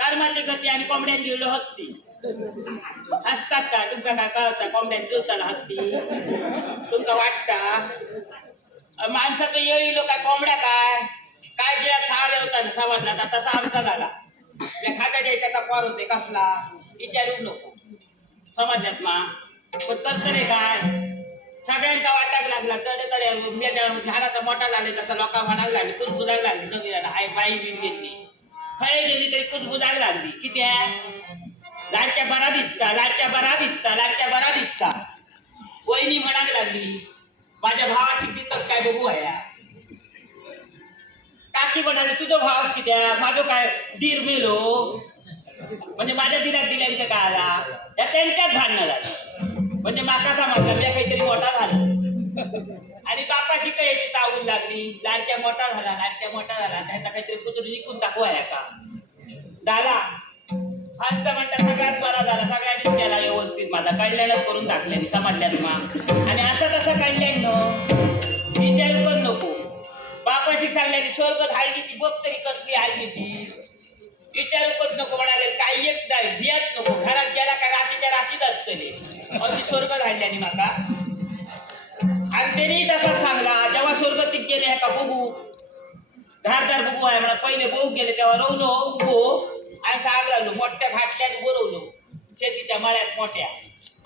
कर्माची गती आणि कोंबड्यान लिहिलं हत्ती. असतात का? तुमका काय कळता कोंबड्यान दिवताला हत्ती. तुमका वाटता अ, माणसाचं येळीलो काय? कोंबड्या काय? काय गिळा छाळ होता ना समाजात तसा आमचा झाला. खात्या द्यायचा का पार होते कसला? विचारू नको. समाजात मा. पण तरतरे काय? सगळ्यांचा वाटायला लागला. तडे तडे मेद्या झाडाचा मोठा झाले तसा लोका म्हणायला झाली कुजबुजायला झाली सगळी झाला हाय बाई बिन घेतली. खय गेली तरी कुजबुजायला लागली. किती आहे? लाडक्या बरा दिसता लाडक्या बरा दिसता लाडक्या बरा दिसता. वहिनी म्हणायला लागली माझ्या भावाची किंमत काय बघू आहे काकी म्हणाले तुझं भावच कित्या माझं काय दीर मेलो हो. म्हणजे माझ्या दिरात दिल्याने काय आला या त्यांच्याच भांडणं झालं. म्हणजे माका समजलं मी काहीतरी मोठा झाला. आणि बापाशी काय याची तावून लागली. लाडक्या मोठा झाला लाडक्या मोठा झाला. त्याचा काहीतरी कुत्र जिंकून दाखवाय का? झाला अंत म्हणता सगळ्यात बरा झाला. सगळ्यांनी केला व्यवस्थित माझा कल्याण करून टाकल्याने समाजल्यात मा. आणि असं कसं कल्याण विचार पण नको. बापाशी सांगल्याने स्वर्ग हाळली ती बघ तरी कसली हाळली ती. विचारूकच नको म्हणाले काही एक नाही बियाच नको. घरात गेला काय राशीच्या राशीत असतले अशी स्वर्ग हाडल्याने माका. आणि त्यांनी तसाच सांगला जेव्हा स्वर्ग ती गेले का बघू? धारदार बघू आहे म्हणा पहिले बघू गेले तेव्हा रवलो हो, उभो हो. आणि सांग लागलो मोठ्या घाटल्यात बोरवलो शेतीच्या मळ्यात मोठ्या.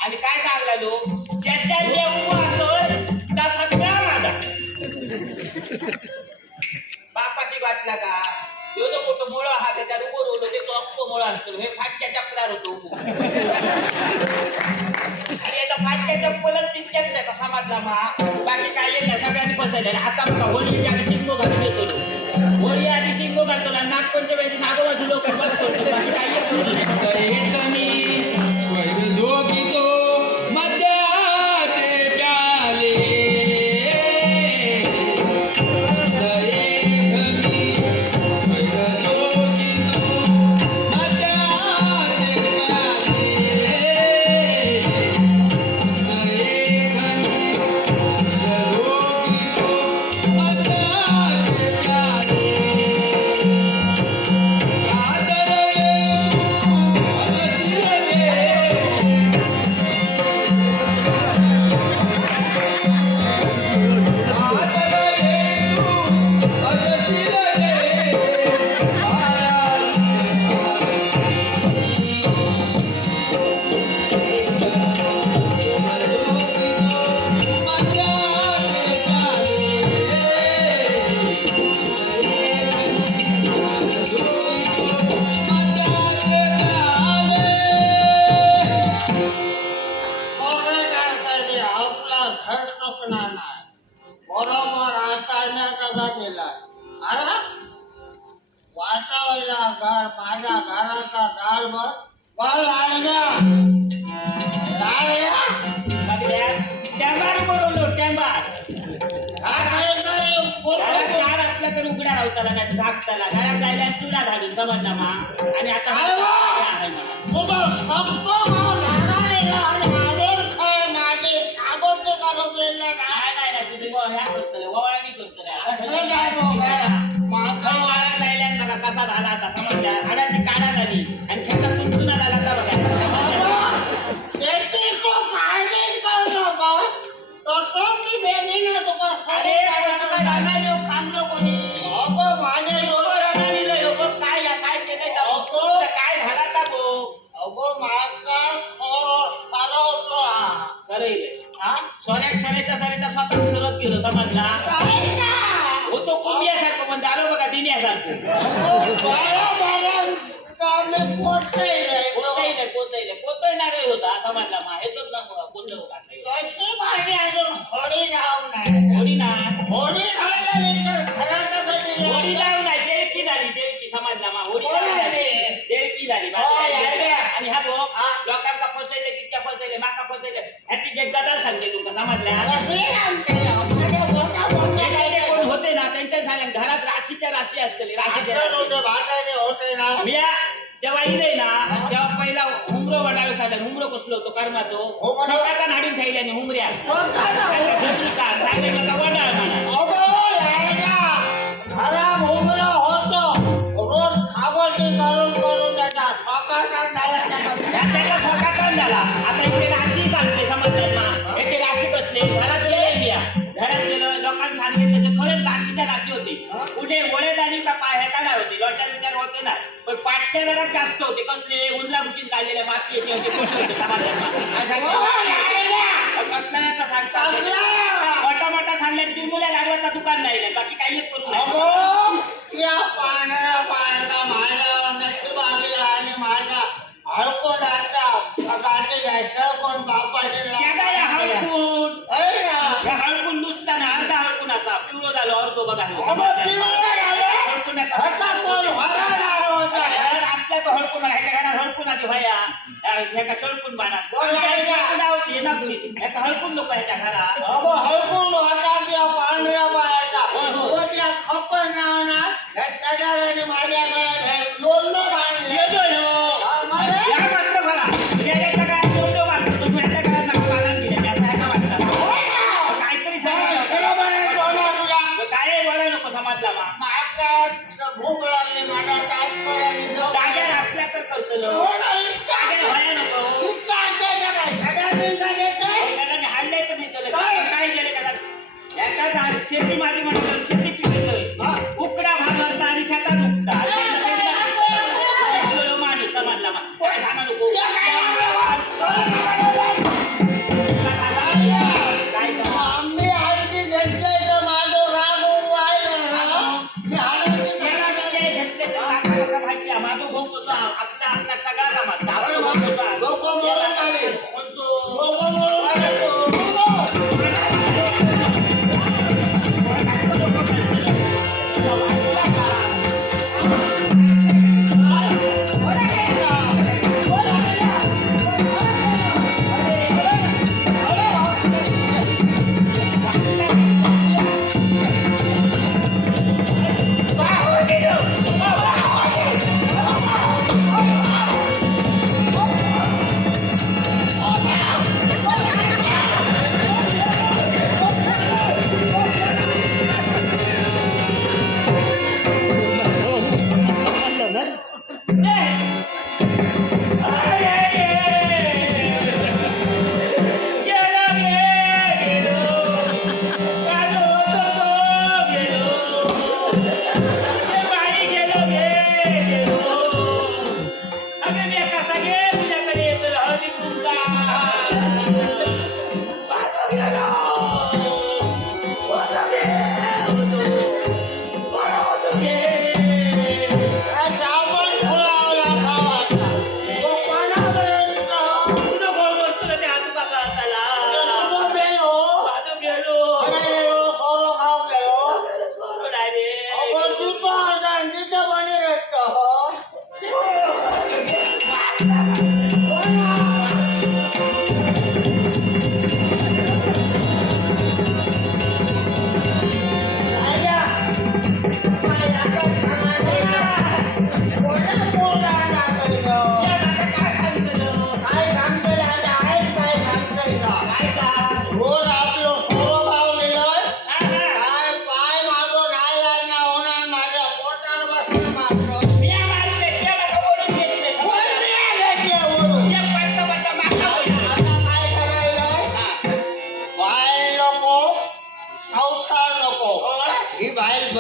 आणि काय सांग लागलो ज्याच्या जे उभं असोल त्या माझा. बापाशी वाटला का? ह्यो जो मोठं मुळ हा त्याच्यावर उभं रोवलो ते तो अप्प मुळ असतो. हे फाटक्या चपलार होतो मधला का मा बाकी काय येत नाही. सगळ्यांनी बसायला आता बघा होळी आधी शिंगो घालून येतो होळी आधी शिंगो घालतो ना नागपंचमी नागोबाजू लोक बसतो बाकी काय येत घराचा दार बर टॅम्बार बोलवलो टॅम्बार हा घरात बोलतो. दार तर उघडा राहताला नाही झाकताला घरात जायला तुला घालून समजला मा आणि आता अरे थांबलो काय झाला त्या भाऊ अगो माझा सर सारा. ना हो झालं बघा दिंड्यासारखं अगो बारा बारा होता. समजला मा येतोच ना मुळा पोचलं होता कशी ना समजल्या कसली सांगते माझ्या मोठा मोठा हे काय ते कोण होते ना त्यांच्या सांगितलं घरात राशीच्या राशी असतली राशीच्या राशी. मिया जेव्हा इले ना तेव्हा पहिला हुमरो वडावे साधन. हुमरो कसलो होतो कर्माचो? हो. सकाळचा हाडून ठेवल्याने हुमऱ्या मोठा ना. त्याला झटली का? सांगे नका वडाळ म्हणा लोट्या विचार होते ना पण पाठ्या जरा जास्त होते. कसले? उंदरा गुचिन काढलेल्या माती होते कसे होते कसला? मोठा मोठा सांगल्या चिरमुल्या गाडवाचा दुकान नाही बाकी काहीच करू नये या पांढऱ्या पांढरा नशिबागी आणि गाठी घ्यायचं कोण बापाची हळकून नुसताना अर्धा हळकून असा. पिवळो झालो अर्धो बघा अगं, पिवळं झालं. हळकून ह्याचा कोण वराडणार होता? घरात असल्या तर हळकून ह्याच्या घरात हळकून आधी व्हाया ह्याका सळकून बाणा बोल राजा. होती हे नक्की ह्याका हळकून नको ह्याच्या घरात अगं, हळकून होता त्या पांढऱ्या बायाचा. हो, हो. तो त्या खप्पर नावाना ह्या शेजाऱ्याने माझ्या Hello.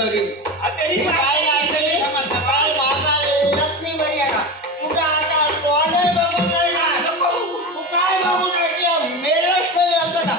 ही बाहेर बरी ही बाहेर असली काय लक्ष्मी बरी आहे का तुझा आता तोंडही बघून नाही ना. तू काय मेलच असं का?